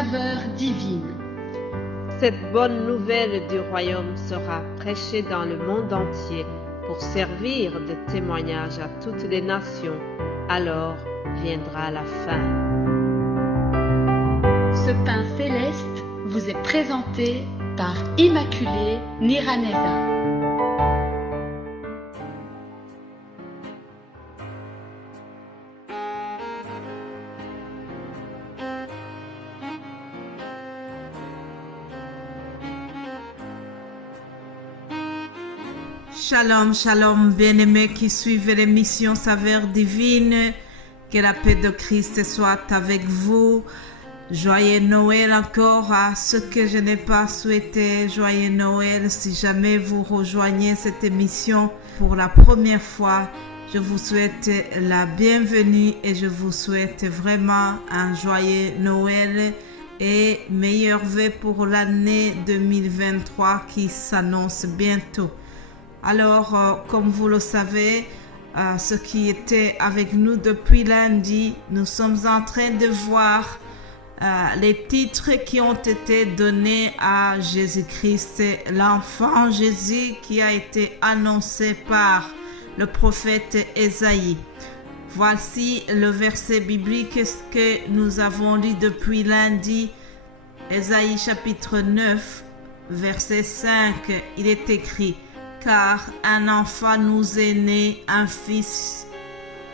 saveur divine. Cette bonne nouvelle du royaume sera prêchée dans le monde entier pour servir de témoignage à toutes les nations. Alors viendra la fin. Ce pain céleste vous est présenté par Immaculée Niraneza. Shalom, shalom, bien-aimés qui suivent l'émission Saveur Divine. Que la paix de Christ soit avec vous. Joyeux Noël encore à ceux que je n'ai pas souhaité. Joyeux Noël si jamais vous rejoignez cette émission pour la première fois. Je vous souhaite la bienvenue et je vous souhaite vraiment un joyeux Noël et meilleurs vœux pour l'année 2023 qui s'annonce bientôt. Alors, comme vous le savez, ceux qui étaient avec nous depuis lundi, nous sommes en train de voir les titres qui ont été donnés à Jésus-Christ, l'enfant Jésus qui a été annoncé par le prophète Ésaïe. Voici le verset biblique que nous avons lu depuis lundi, Ésaïe chapitre 9, verset 5. Il est écrit: car un enfant nous est né, un fils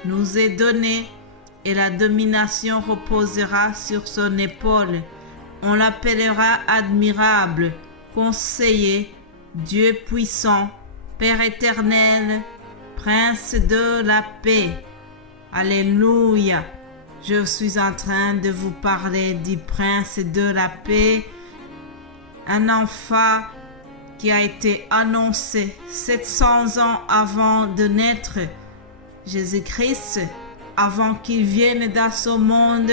nous est donné, et la domination reposera sur son épaule. On l'appellera admirable, conseiller, Dieu puissant, Père éternel, Prince de la paix. Alléluia. Je suis en train de vous parler du Prince de la paix, un enfant qui a été annoncé 700 ans avant de naître. Jésus-Christ, avant qu'il vienne dans ce monde,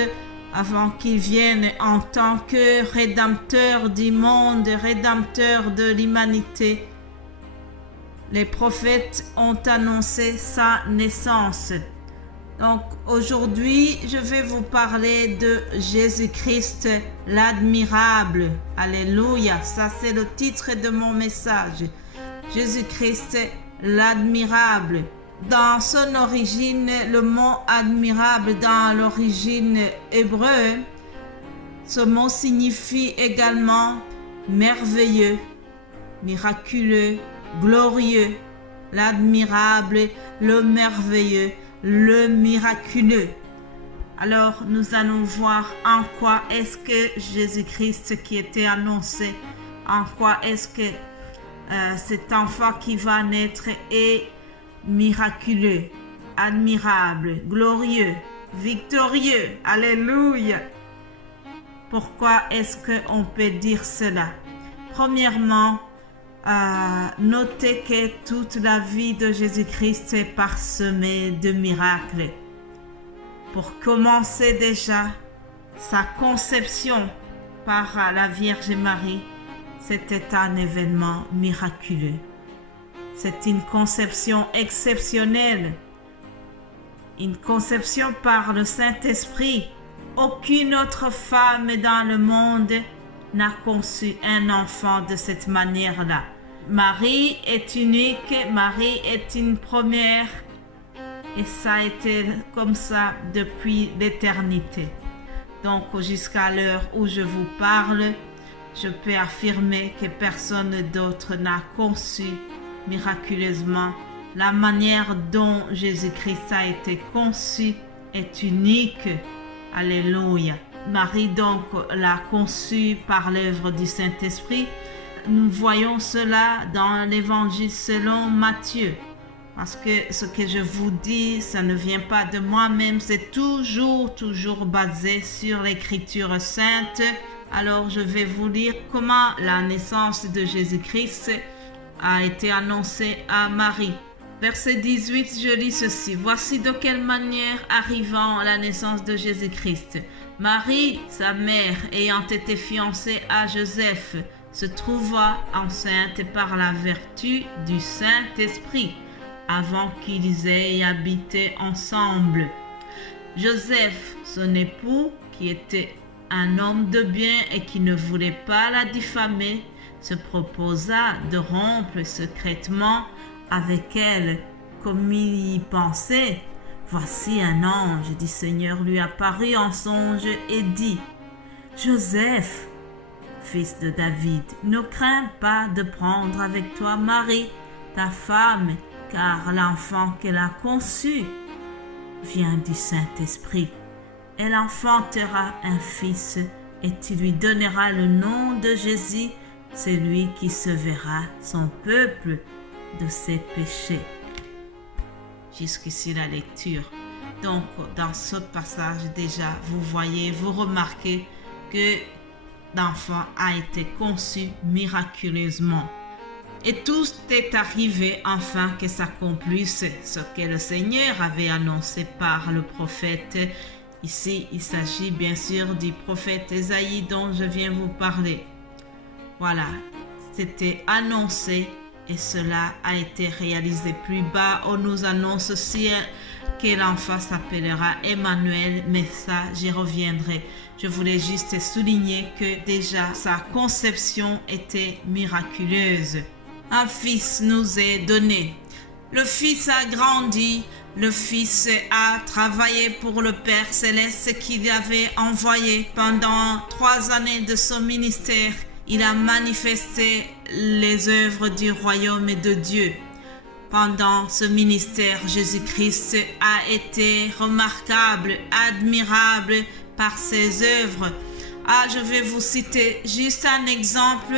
avant qu'il vienne en tant que rédempteur du monde, rédempteur de l'humanité, les prophètes ont annoncé sa naissance. Donc aujourd'hui, je vais vous parler de Jésus-Christ, l'admirable. Alléluia, ça c'est le titre de mon message. Jésus-Christ, l'admirable. Dans son origine, le mot admirable dans l'origine hébreu, ce mot signifie également merveilleux, miraculeux, glorieux, l'admirable, le merveilleux, le miraculeux. Alors, nous allons voir en quoi est-ce que Jésus-Christ qui était annoncé, en quoi est-ce que cet enfant qui va naître est miraculeux, admirable, glorieux, victorieux. Alléluia. Pourquoi est-ce qu'on peut dire cela? Premièrement, notez que toute la vie de Jésus-Christ est parsemée de miracles. Pour commencer déjà, sa conception par la Vierge Marie, c'était un événement miraculeux. C'est une conception exceptionnelle, une conception par le Saint-Esprit. Aucune autre femme dans le monde n'a conçu un enfant de cette manière-là. Marie est unique, Marie est une première, et ça a été comme ça depuis l'éternité. Donc jusqu'à l'heure où je vous parle, je peux affirmer que personne d'autre n'a conçu miraculeusement. La manière dont Jésus-Christ a été conçu est unique. Alléluia. Marie donc l'a conçu par l'œuvre du Saint-Esprit. Nous voyons cela dans l'évangile selon Matthieu. Parce que ce que je vous dis, ça ne vient pas de moi-même, c'est toujours basé sur l'écriture sainte. Alors je vais vous lire comment la naissance de Jésus-Christ a été annoncée à Marie. Verset 18, je lis ceci. Voici de quelle manière arrivant la naissance de Jésus-Christ. Marie, sa mère, ayant été fiancée à Joseph, se trouva enceinte par la vertu du Saint-Esprit, avant qu'ils aient habité ensemble. Joseph, son époux, qui était un homme de bien et qui ne voulait pas la diffamer, se proposa de rompre secrètement avec elle. Comme il y pensait, voici un ange du Seigneur lui apparut en songe et dit: Joseph, fils de David, ne crains pas de prendre avec toi Marie, ta femme, car l'enfant qu'elle a conçu vient du Saint-Esprit. Elle enfantera un fils et tu lui donneras le nom de Jésus. C'est lui qui sauvera son peuple de ses péchés. Jusqu'ici la lecture. Donc, dans ce passage déjà, vous remarquez que l'enfant a été conçu miraculeusement. Et tout est arrivé afin que s'accomplisse ce que le Seigneur avait annoncé par le prophète. Ici, il s'agit bien sûr du prophète Ésaïe dont je viens vous parler. Voilà, c'était annoncé et cela a été réalisé. Plus bas, on nous annonce aussi que l'enfant s'appellera Emmanuel, mais ça, j'y reviendrai. Je voulais juste souligner que déjà sa conception était miraculeuse. Un fils nous est donné. Le fils a grandi. Le Fils a travaillé pour le Père Céleste qu'il avait envoyé pendant 3 années de son ministère. Il a manifesté les œuvres du royaume de Dieu. Pendant ce ministère, Jésus-Christ a été remarquable, admirable par ses œuvres. Je vais vous citer juste un exemple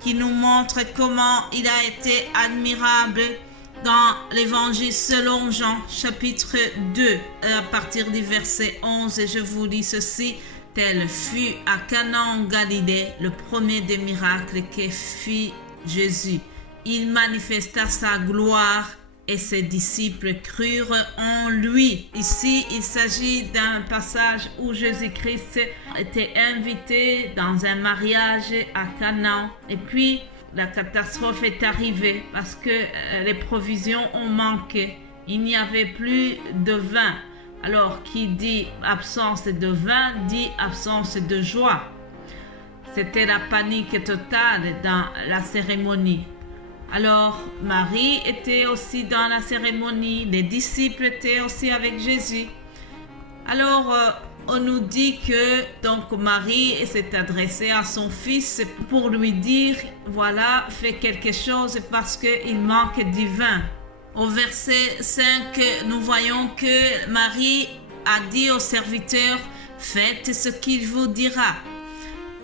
qui nous montre comment il a été admirable. Dans l'évangile selon Jean, chapitre 2, à partir du verset 11, je vous lis ceci. Tel fut à Cana en Galilée le premier des miracles que fit Jésus. Il manifesta sa gloire et ses disciples crurent en lui. Ici, il s'agit d'un passage où Jésus-Christ était invité dans un mariage à Cana. Et puis, la catastrophe est arrivée parce que les provisions ont manqué. Il n'y avait plus de vin. Alors, qui dit absence de vin, dit absence de joie. C'était la panique totale dans la cérémonie. Alors, Marie était aussi dans la cérémonie. Les disciples étaient aussi avec Jésus. Alors, on nous dit que donc Marie s'est adressée à son fils pour lui dire, voilà, fais quelque chose parce qu'il manque du vin. Au verset 5, nous voyons que Marie a dit aux serviteurs, faites ce qu'il vous dira.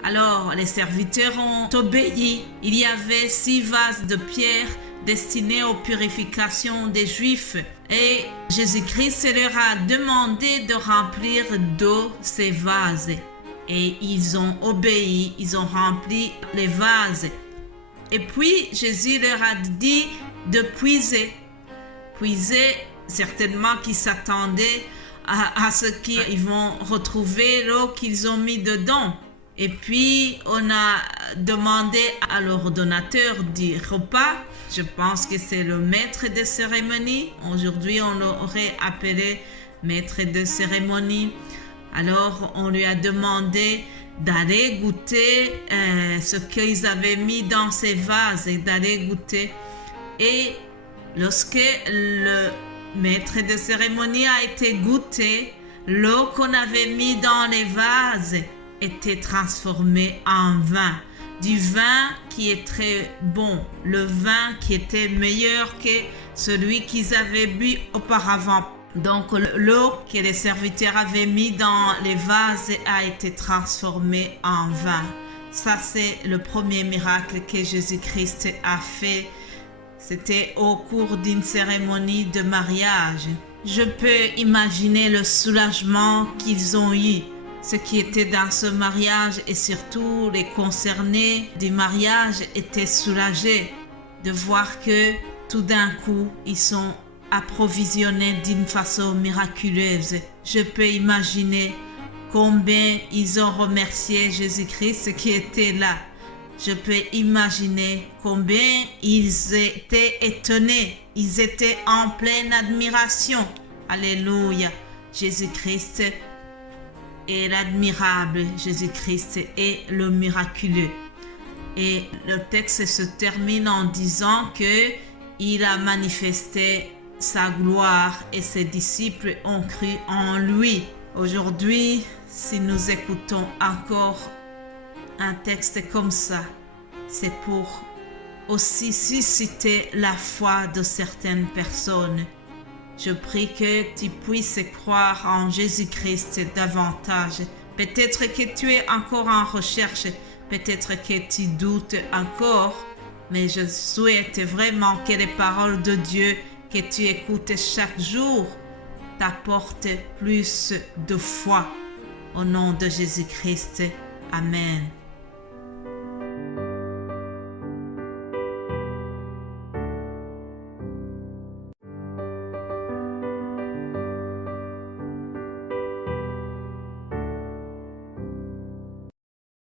Alors, les serviteurs ont obéi. Il y avait 6 vases de pierre destinés aux purifications des Juifs. Et Jésus-Christ leur a demandé de remplir d'eau ces vases. Et ils ont obéi, ils ont rempli les vases. Et puis, Jésus leur a dit de puiser. Puiser, certainement qu'ils s'attendaient à ce qu'ils vont retrouver l'eau qu'ils ont mis dedans. Et puis, on a demandé à l'ordonnateur du repas, je pense que c'est le maître de cérémonie. Aujourd'hui, on l'aurait appelé maître de cérémonie. Alors, on lui a demandé d'aller goûter ce qu'ils avaient mis dans ces vases et d'aller goûter. Et lorsque le maître de cérémonie a été goûté, l'eau qu'on avait mis dans les vases était transformé en vin. Du vin qui est très bon, le vin qui était meilleur que celui qu'ils avaient bu auparavant. Donc l'eau que les serviteurs avaient mis dans les vases a été transformée en vin. Ça, c'est le premier miracle que Jésus-Christ a fait. C'était au cours d'une cérémonie de mariage. Je peux imaginer le soulagement qu'ils ont eu. Ceux qui étaient dans ce mariage et surtout les concernés du mariage étaient soulagés de voir que tout d'un coup, ils sont approvisionnés d'une façon miraculeuse. Je peux imaginer combien ils ont remercié Jésus-Christ qui était là. Je peux imaginer combien ils étaient étonnés. Ils étaient en pleine admiration. Alléluia. Jésus-Christ et l'admirable Jésus-Christ est le miraculeux. Et le texte se termine en disant que il a manifesté sa gloire et ses disciples ont cru en lui. Aujourd'hui, si nous écoutons encore un texte comme ça, c'est pour aussi susciter la foi de certaines personnes. Je prie que tu puisses croire en Jésus-Christ davantage. Peut-être que tu es encore en recherche, peut-être que tu doutes encore, mais je souhaite vraiment que les paroles de Dieu que tu écoutes chaque jour t'apportent plus de foi. Au nom de Jésus-Christ. Amen.